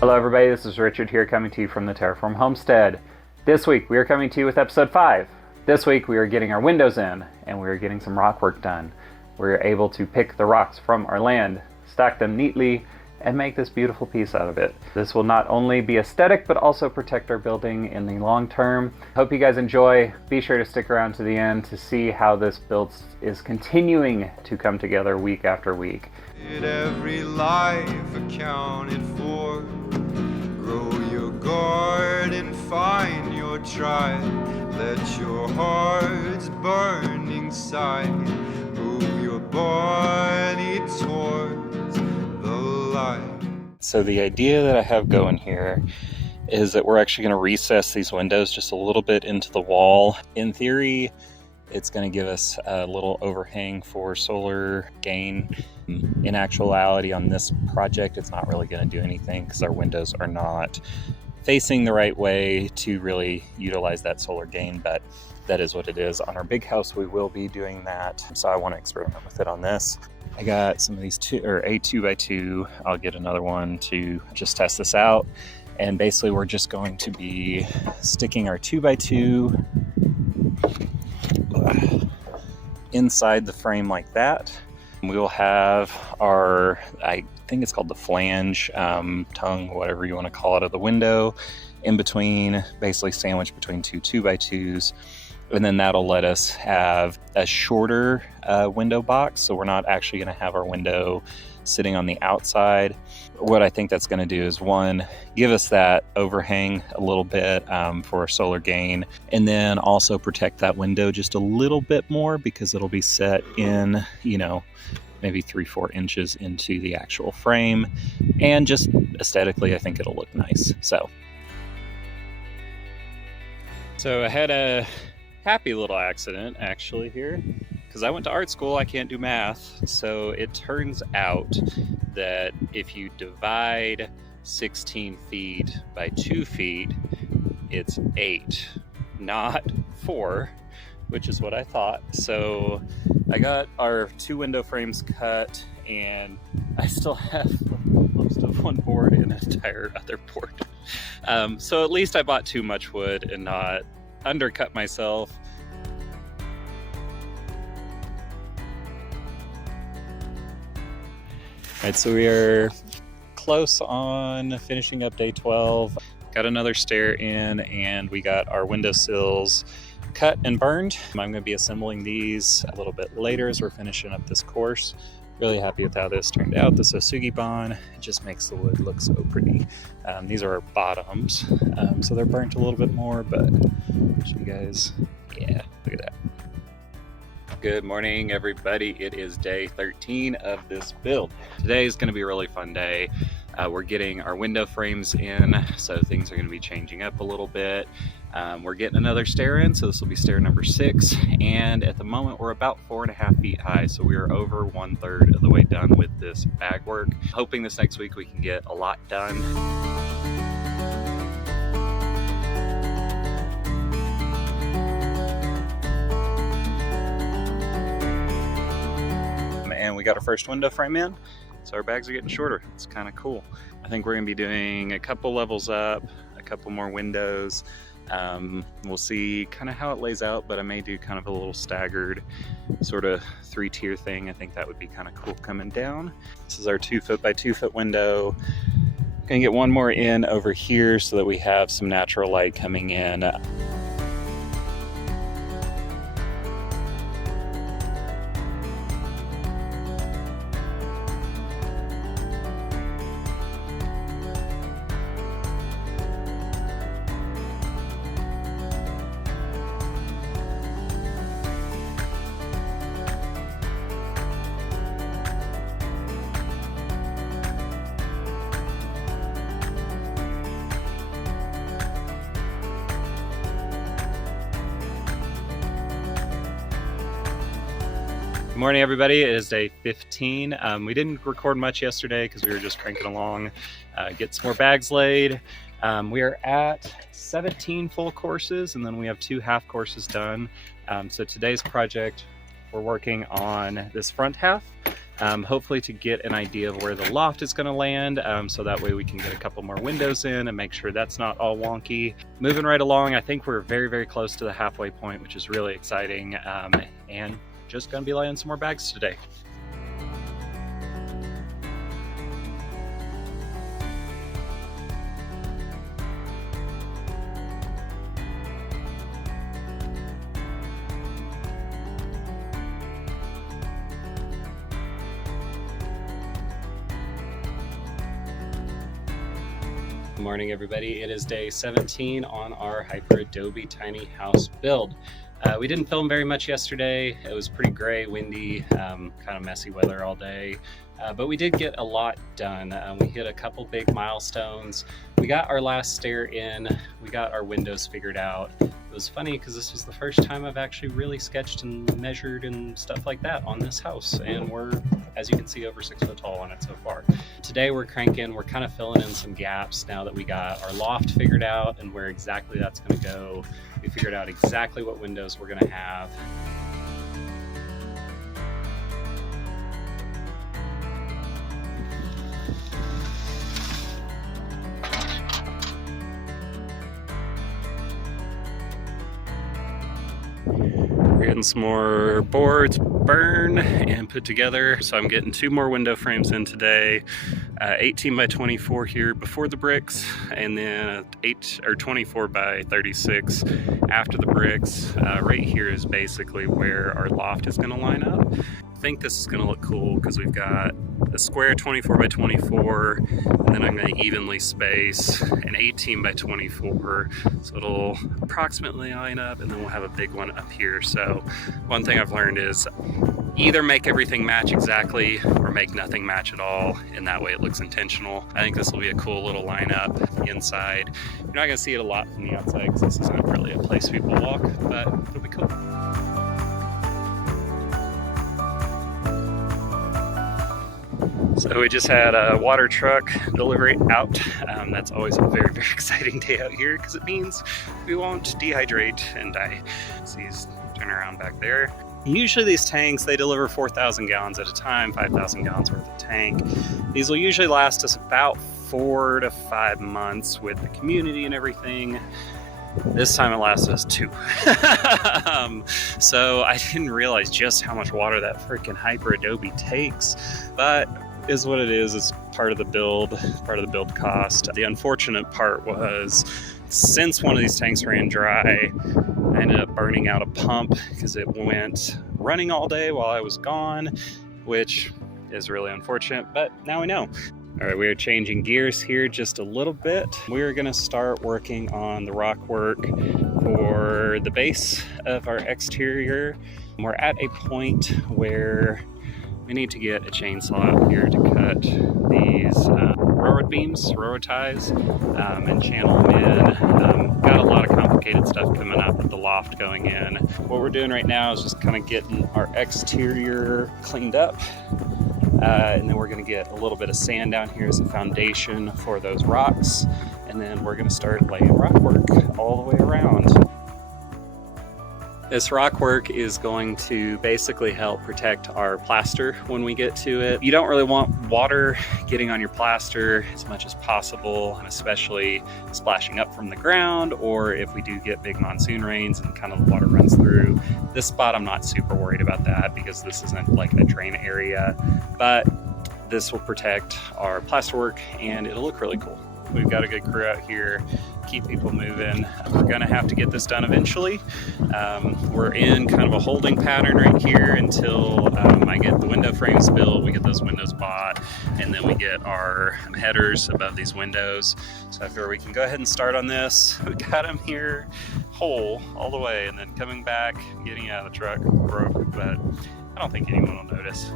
Hello everybody, this is Richard here coming to you from the Terraform Homestead. This week we are coming to you with episode 5. This week we are getting our windows in and we are getting some rock work done. We're able to pick the rocks from our land, stack them neatly, and make this beautiful piece out of it. This will not only be aesthetic but also protect our building in the long term. Hope you guys enjoy. Be sure to stick around to the end to see how this build is continuing to come together week after week. Every life accounted for. Grow your garden, find your tribe. Let your heart's burning side move your body towards the light. So the idea that I have going here is that we're actually going to recess these windows just a little bit into the wall. In theory, it's going to give us a little overhang for solar gain. In actuality, on this project, it's not really going to do anything because our windows are not facing the right way to really utilize that solar gain, but that is what it is. On our big house, we will be doing that. So I want to experiment with it on this. I got some of these a 2x2. I'll get another one to just test this out. And basically we're just going to be sticking our 2x2 inside the frame like that. We will have our, I think it's called the flange, tongue, whatever you want to call it, of the window in between, basically sandwiched between two 2x2s. And then that'll let us have a shorter window box. So we're not actually going to have our window sitting on the outside. What I think that's going to do is, one, give us that overhang a little bit for solar gain, and then also protect that window just a little bit more because it'll be set in, maybe 3-4 inches into the actual frame, and just aesthetically I think it'll look nice. So I had a happy little accident actually here, because I went to art school. I can't do math, so it turns out that if you divide 16 feet by 2 feet, it's 8, not 4, which is what I thought. So I got our 2 window frames cut, and I still have most of one board and an entire other board. So at least I bought too much wood and not undercut myself. All right, so we are close on finishing up day 12. Got another stair in, and we got our windowsills cut and burned. I'm going to be assembling these a little bit later as we're finishing up this course. Really happy with how this turned out. The Sosugi bond, it just makes the wood look so pretty. These are our bottoms, so they're burnt a little bit more, but show you guys, yeah, look at that. Good morning, everybody. It is day 13 of this build. Today is going to be a really fun day. We're getting our window frames in, so things are going to be changing up a little bit. We're getting another stair in, so this will be stair number 6. And at the moment, we're about 4.5 feet high, so we are over 1/3 of the way done with this bag work. Hoping this next week we can get a lot done. And we got our first window frame in, so our bags are getting shorter. It's kind of cool. I think we're going to be doing a couple levels up, a couple more windows. We'll see kind of how it lays out, but I may do kind of a little staggered sort of 3-tier thing. I think that would be kind of cool coming down. This is our 2 foot by 2 foot window. Gonna get one more in over here so that we have some natural light coming in. Good morning, everybody. It is day 15. We didn't record much yesterday because we were just cranking along, get some more bags laid. We are at 17 full courses, and then we have 2 half courses done. So today's project, we're working on this front half. hopefully to get an idea of where the loft is going to land, so that way we can get a couple more windows in and make sure that's not all wonky. Moving right along, I think we're very, very close to the halfway point, which is really exciting, and just going to be laying some more bags today. Good morning, everybody. It is day 17 on our Hyperadobe Tiny House build. We didn't film very much yesterday. It was pretty gray, windy, kind of messy weather all day. But we did get a lot done. We hit a couple big milestones. We got our last stair in. We got our windows figured out. It was funny because this was the first time I've actually really sketched and measured and stuff like that on this house. And we're, as you can see, over 6 foot tall on it so far. Today we're cranking, we're kind of filling in some gaps now that we got our loft figured out and where exactly that's going to go. We figured out exactly what windows we're going to have. We're getting some more boards burned and put together. So I'm getting 2 more window frames in today. 18 by 24 here before the bricks, and then 24 by 36 after the bricks. Right here is basically where our loft is going to line up. I think this is going to look cool because we've got a square 24 by 24, and then I'm going to evenly space an 18 by 24, so it'll approximately line up, and then we'll have a big one up here. So one thing I've learned is either make everything match exactly or make nothing match at all, and that way it looks intentional. I think this will be a cool little lineup inside. You're not going to see it a lot from the outside because this isn't really a place people walk, but it'll be cool. So we just had a water truck delivery out. That's always a very, very exciting day out here because it means we won't dehydrate and die. See, turn around back there. Usually these tanks, they deliver 4,000 gallons at a time, 5,000 gallons worth of tank. These will usually last us about 4 to 5 months with the community and everything. This time it lasted us 2. So I didn't realize just how much water that freaking Hyperadobe takes, but is what it is. It's part of the build cost. The unfortunate part was, since one of these tanks ran dry, I ended up burning out a pump because it went running all day while I was gone, which is really unfortunate, but now we know. All right, we are changing gears here just a little bit. We're gonna start working on the rock work for the base of our exterior. We're at a point where we need to get a chainsaw out here to cut these railroad beams, railroad ties, and channel them in. Got a lot of complicated stuff coming up with the loft going in. What we're doing right now is just kind of getting our exterior cleaned up. And then we're going to get a little bit of sand down here as a foundation for those rocks. And then we're going to start laying rock work all the way around. This rock work is going to basically help protect our plaster when we get to it. You don't really want water getting on your plaster as much as possible, and especially splashing up from the ground, or if we do get big monsoon rains and kind of the water runs through. This spot, I'm not super worried about that because this isn't like a drain area, but this will protect our plasterwork and it'll look really cool. We've got a good crew out here, keep people moving. We're gonna have to get this done eventually. We're in kind of a holding pattern right here until I get the window frames built, we get those windows bought, and then we get our headers above these windows. So I figure we can go ahead and start on this. We got them here whole all the way, and then coming back, getting out of the truck broke, but I don't think anyone will notice.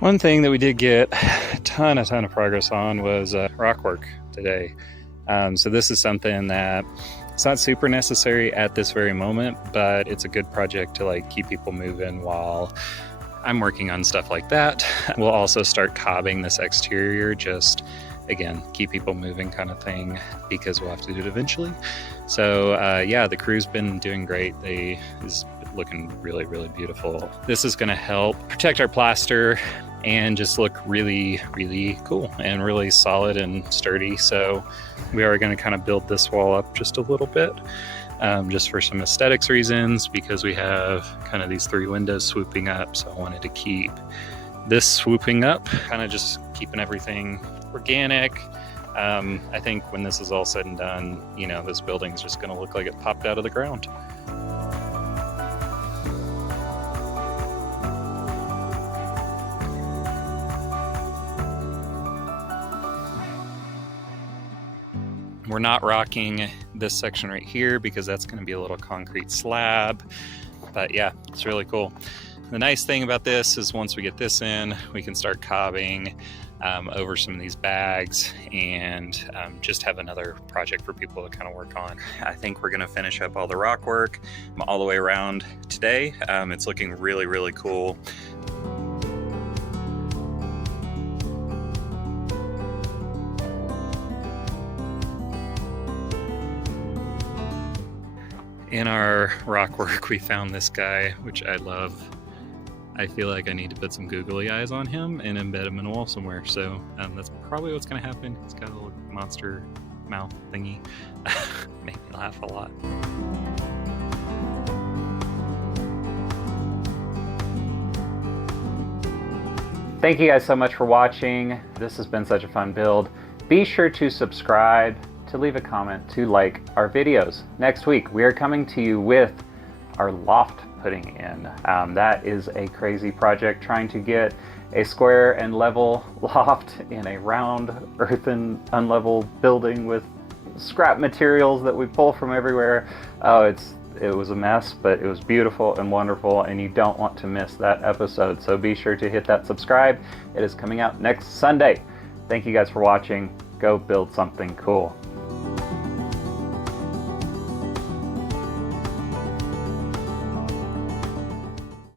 One thing that we did get a ton of progress on was rock work today. So this is something that it's not super necessary at this very moment, but it's a good project to like keep people moving while I'm working on stuff like that. We'll also start cobbing this exterior, just again, keep people moving kind of thing, because we'll have to do it eventually. So yeah, the crew's been doing great. Is looking really, really beautiful. This is gonna help protect our plaster and just look really, really cool and really solid and sturdy. So we are going to kind of build this wall up just a little bit, just for some aesthetics reasons, because we have kind of these 3 windows swooping up. So I wanted to keep this swooping up, kind of just keeping everything organic. I think when this is all said and done, you know, this building is just going to look like it popped out of the ground. We're not rocking this section right here because that's going to be a little concrete slab, but yeah, it's really cool. The nice thing about this is once we get this in, we can start cobbing over some of these bags and just have another project for people to kind of work on. I think we're going to finish up all the rock work all the way around today. It's looking really, really cool. In our rock work, we found this guy, which I love. I feel like I need to put some googly eyes on him and embed him in a wall somewhere. So that's probably what's going to happen. He's got a little monster mouth thingy. Make me laugh a lot. Thank you guys so much for watching. This has been such a fun build. Be sure to subscribe, to leave a comment, to like our videos. Next week, we are coming to you with our loft putting in. That is a crazy project, trying to get a square and level loft in a round, earthen, unlevel building with scrap materials that we pull from everywhere. Oh, it was a mess, but it was beautiful and wonderful, and you don't want to miss that episode. So be sure to hit that subscribe. It is coming out next Sunday. Thank you guys for watching. Go build something cool.